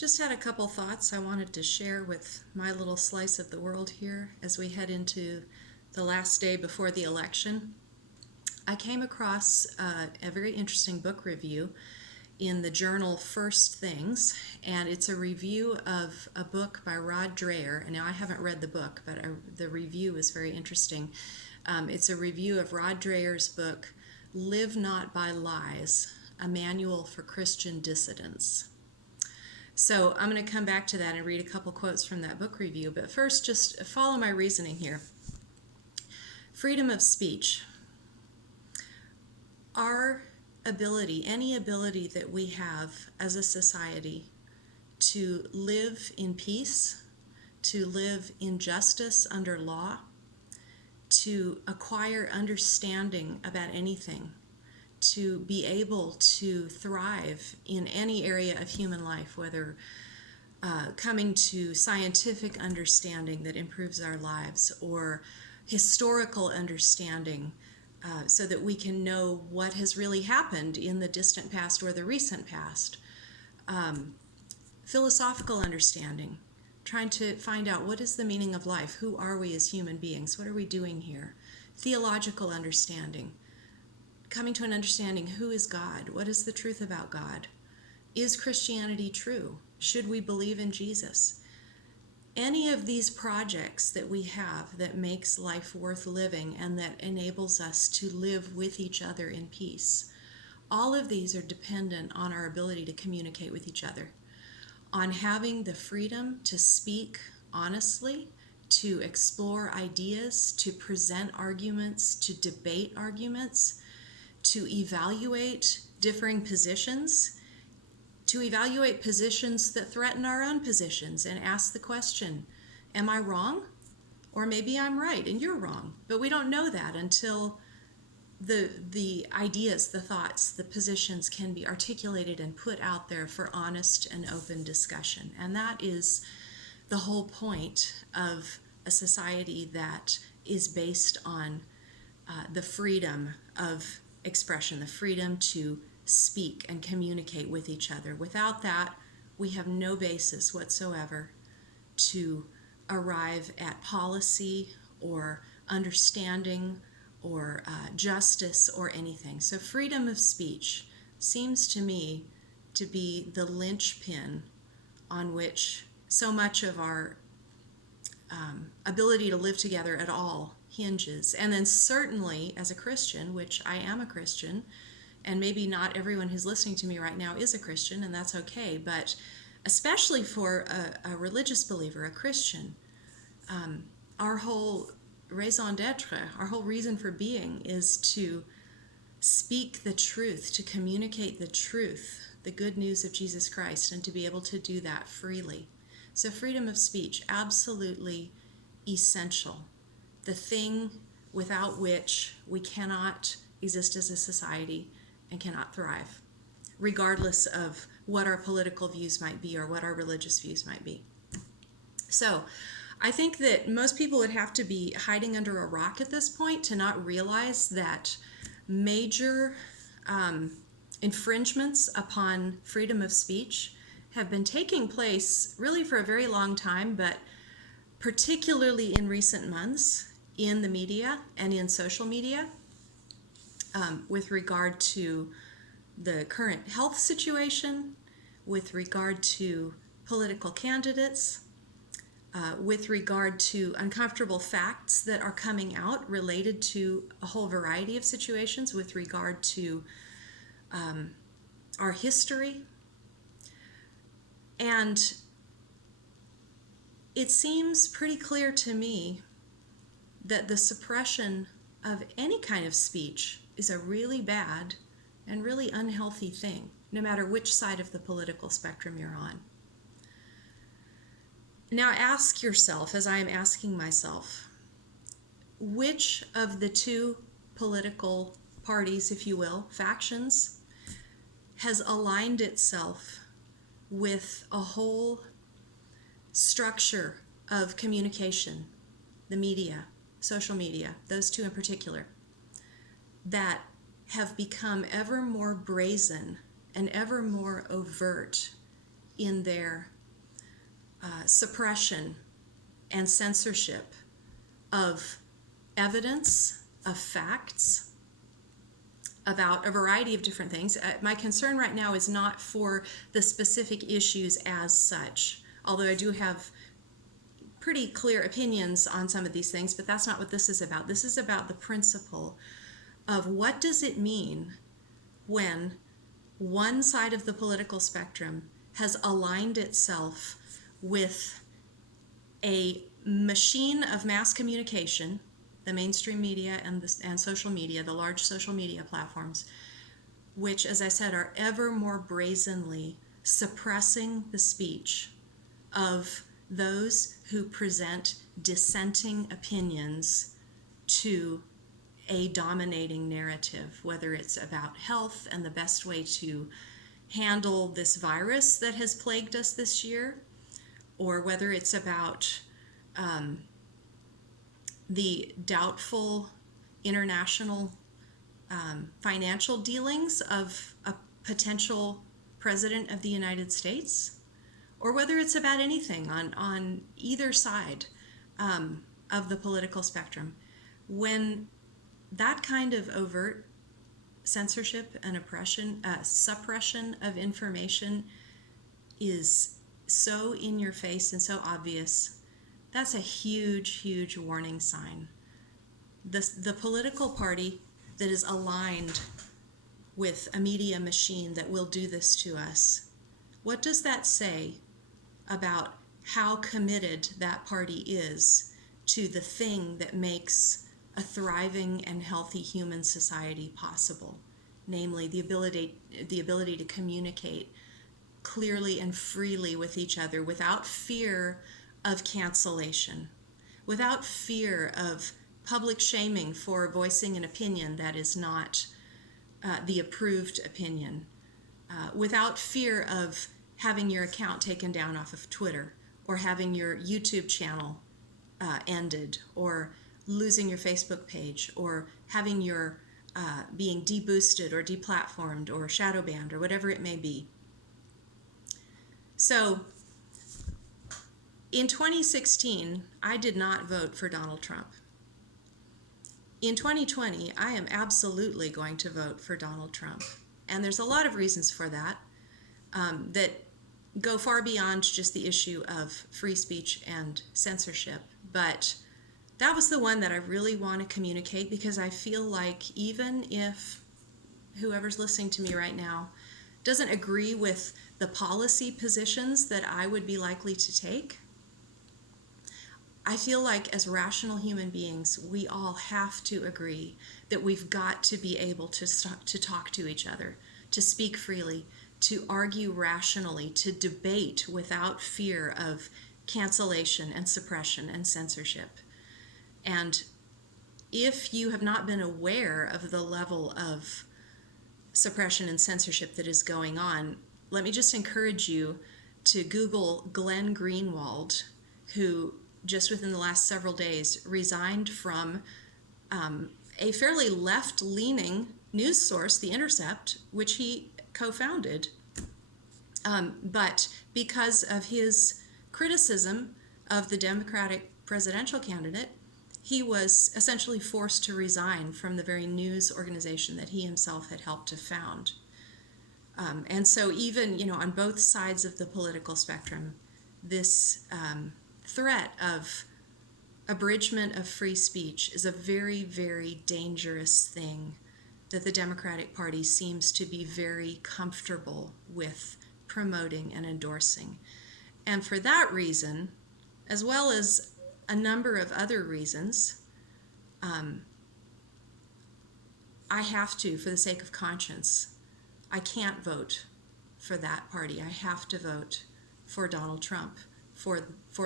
Just had a couple thoughts I wanted to share with my little slice of the world here as we head into the last day before the election. I came across a very interesting book review in the journal First Things, and it's a review of a book by Rod Dreher. And now I haven't read the book, but the review is very interesting. It's a review of Rod Dreher's book, Live Not by Lies, a Manual for Christian Dissidents. So I'm going to come back to that and read a couple quotes from that book review. But first, just follow my reasoning here. Freedom of speech. Our ability, any ability that we have as a society to live in peace, to live in justice under law, to acquire understanding about anything, to be able to thrive in any area of human life, whether coming to scientific understanding that improves our lives or historical understanding so that we can know what has really happened in the distant past or the recent past. Philosophical understanding, trying to find out what is the meaning of life, who are we as human beings, what are we doing here. Theological understanding, coming to an understanding, who is God? What is the truth about God? Is Christianity true? Should we believe in Jesus? Any of these projects that we have that makes life worth living and that enables us to live with each other in peace, all of these are dependent on our ability to communicate with each other, on having the freedom to speak honestly, to explore ideas, to present arguments, to debate arguments, to evaluate differing positions, to evaluate positions that threaten our own positions and ask the question, am I wrong? Or maybe I'm right and you're wrong. But we don't know that until the ideas, the thoughts, the positions can be articulated and put out there for honest and open discussion. And that is the whole point of a society that is based on the freedom of expression, the freedom to speak and communicate with each other. Without that, we have no basis whatsoever to arrive at policy or understanding or justice or anything. So freedom of speech seems to me to be the linchpin on which so much of our ability to live together at all hinges. And then certainly as a Christian, which I am a Christian, and maybe not everyone who's listening to me right now is a Christian, and that's okay, but especially for a religious believer, a Christian, our whole raison d'etre, our whole reason for being is to speak the truth, to communicate the truth, the good news of Jesus Christ, and to be able to do that freely. So freedom of speech, absolutely essential. The thing without which we cannot exist as a society and cannot thrive, regardless of what our political views might be or what our religious views might be. So I think that most people would have to be hiding under a rock at this point to not realize that major infringements upon freedom of speech have been taking place really for a very long time, but particularly in recent months in the media and in social media with regard to the current health situation, with regard to political candidates, with regard to uncomfortable facts that are coming out related to a whole variety of situations, with regard to our history. And it seems pretty clear to me that the suppression of any kind of speech is a really bad and really unhealthy thing, no matter which side of the political spectrum you're on. Now ask yourself, as I am asking myself, which of the two political parties, if you will, factions, has aligned itself with a whole structure of communication, the media, social media, those two in particular, that have become ever more brazen and ever more overt in their suppression and censorship of evidence, of facts, about a variety of different things. My concern right now is not for the specific issues as such, although I do have pretty clear opinions on some of these things, but that's not what this is about. This is about the principle of what does it mean when one side of the political spectrum has aligned itself with a machine of mass communication, the mainstream media and social media, the large social media platforms, which, as I said, are ever more brazenly suppressing the speech of those who present dissenting opinions to a dominating narrative, whether it's about health and the best way to handle this virus that has plagued us this year, or whether it's about the doubtful international financial dealings of a potential president of the United States, or whether it's about anything on either side of the political spectrum. When that kind of overt censorship and oppression, suppression of information is so in your face and so obvious, that's a huge, huge warning sign. The political party that is aligned with a media machine that will do this to us, what does that say about how committed that party is to the thing that makes a thriving and healthy human society possible, namely the ability to communicate clearly and freely with each other without fear of cancellation, without fear of public shaming for voicing an opinion that is not the approved opinion, without fear of having your account taken down off of Twitter, or having your YouTube channel ended, or losing your Facebook page, or having your being deboosted or deplatformed or shadow banned or whatever it may be. So in 2016, I did not vote for Donald Trump. In 2020, I am absolutely going to vote for Donald Trump. And there's a lot of reasons for that that go far beyond just the issue of free speech and censorship. But that was the one that I really want to communicate, because I feel like even if whoever's listening to me right now doesn't agree with the policy positions that I would be likely to take, I feel like as rational human beings, we all have to agree that we've got to be able to talk to each other, to speak freely, to argue rationally, to debate without fear of cancellation and suppression and censorship. And if you have not been aware of the level of suppression and censorship that is going on, let me just encourage you to Google Glenn Greenwald, who just within the last several days resigned from a fairly left-leaning news source, The Intercept, which he co-founded. But because of his criticism of the Democratic presidential candidate, he was essentially forced to resign from the very news organization that he himself had helped to found. And so even, on both sides of the political spectrum, this threat of abridgment of free speech is a very, very dangerous thing that the Democratic Party seems to be very comfortable with promoting and endorsing. And for that reason, as well as a number of other reasons, I have to, for the sake of conscience, I can't vote for that party. I have to vote for Donald Trump, for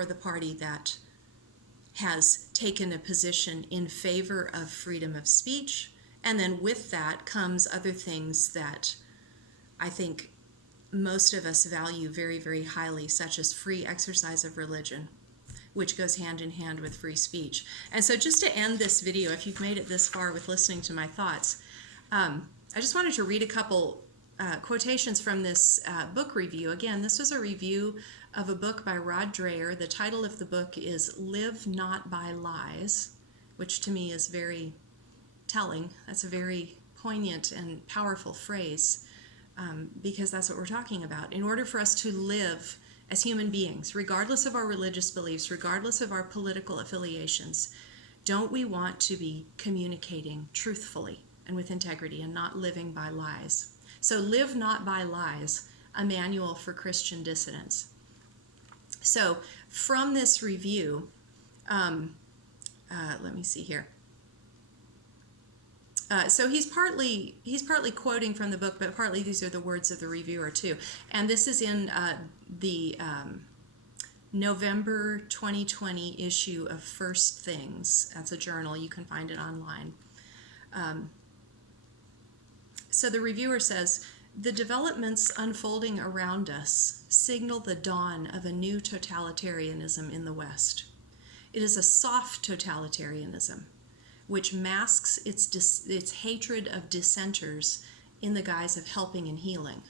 the party that has taken a position in favor of freedom of speech. And then with that comes other things that I think most of us value very, very highly, such as free exercise of religion, which goes hand in hand with free speech. And so just to end this video, if you've made it this far with listening to my thoughts, I just wanted to read a couple quotations from this book review. Again, this was a review of a book by Rod Dreher. The title of the book is Live Not by Lies, which to me is very telling. That's a very poignant and powerful phrase, because that's what we're talking about. In order for us to live as human beings, regardless of our religious beliefs, regardless of our political affiliations, don't we want to be communicating truthfully and with integrity and not living by lies? So Live Not by Lies, a manual for Christian dissidents. So from this review, let me see here. So he's partly quoting from the book, but partly these are the words of the reviewer too. And this is in the November 2020 issue of First Things. That's a journal. You can find it online. So the reviewer says, the developments unfolding around us signal the dawn of a new totalitarianism in the West. It is a soft totalitarianism, which masks its hatred of dissenters in the guise of helping and healing.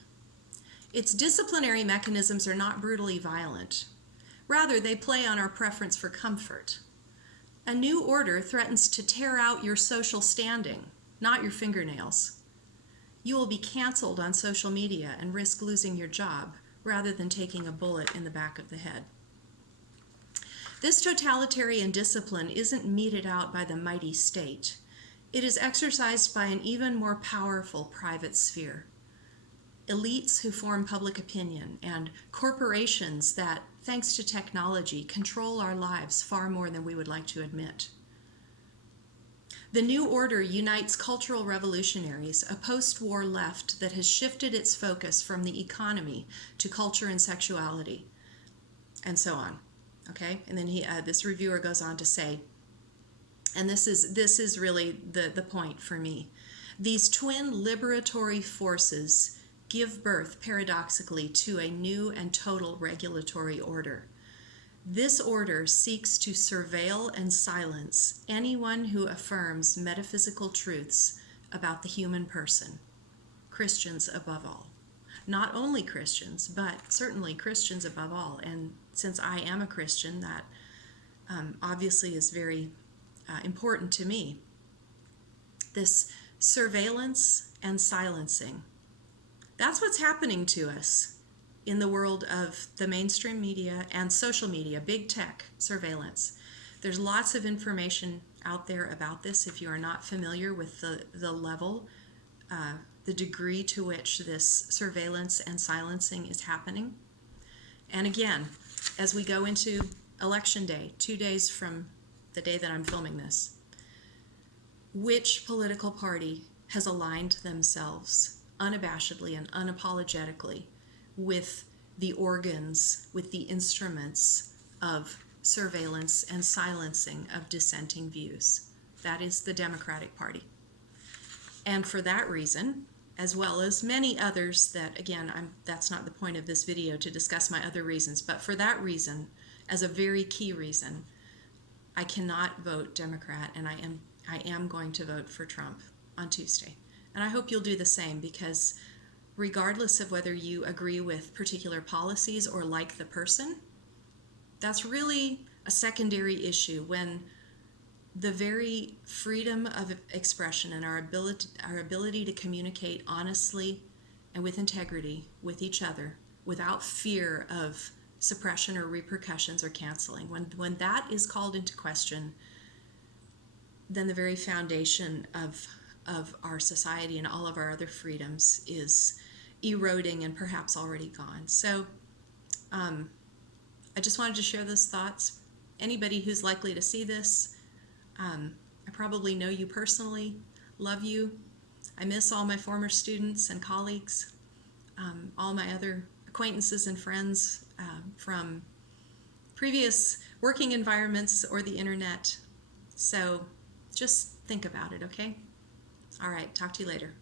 Its disciplinary mechanisms are not brutally violent. Rather, they play on our preference for comfort. A new order threatens to tear out your social standing, not your fingernails. You will be canceled on social media and risk losing your job rather than taking a bullet in the back of the head. This totalitarian discipline isn't meted out by the mighty state. It is exercised by an even more powerful private sphere. Elites who form public opinion and corporations that, thanks to technology, control our lives far more than we would like to admit. The new order unites cultural revolutionaries, a post-war left that has shifted its focus from the economy to culture and sexuality, and so on. Okay, and then this reviewer goes on to say, and this is really the point for me. These twin liberatory forces give birth, paradoxically, to a new and total regulatory order. This order seeks to surveil and silence anyone who affirms metaphysical truths about the human person, Christians above all. Not only Christians, but certainly Christians above all. And since I am a Christian, that obviously is very important to me. This surveillance and silencing, that's what's happening to us in the world of the mainstream media and social media, big tech surveillance. There's lots of information out there about this if you are not familiar with the level, the degree to which this surveillance and silencing is happening. And again, as we go into Election Day, 2 days from the day that I'm filming this, which political party has aligned themselves unabashedly and unapologetically with the organs, with the instruments of surveillance and silencing of dissenting views? That is the Democratic Party. And for that reason, as well as many others that, again, that's not the point of this video to discuss my other reasons, but for that reason, as a very key reason, I cannot vote Democrat, and I am going to vote for Trump on Tuesday. And I hope you'll do the same, because regardless of whether you agree with particular policies or like the person, that's really a secondary issue when the very freedom of expression and our ability to communicate honestly and with integrity with each other without fear of suppression or repercussions or canceling, when that is called into question, then the very foundation of our society and all of our other freedoms is eroding and perhaps already gone. So I just wanted to share those thoughts. Anybody who's likely to see this, I probably know you personally, love you. I miss all my former students and colleagues, all my other acquaintances and friends from previous working environments or the internet. So just think about it, okay? All right, talk to you later.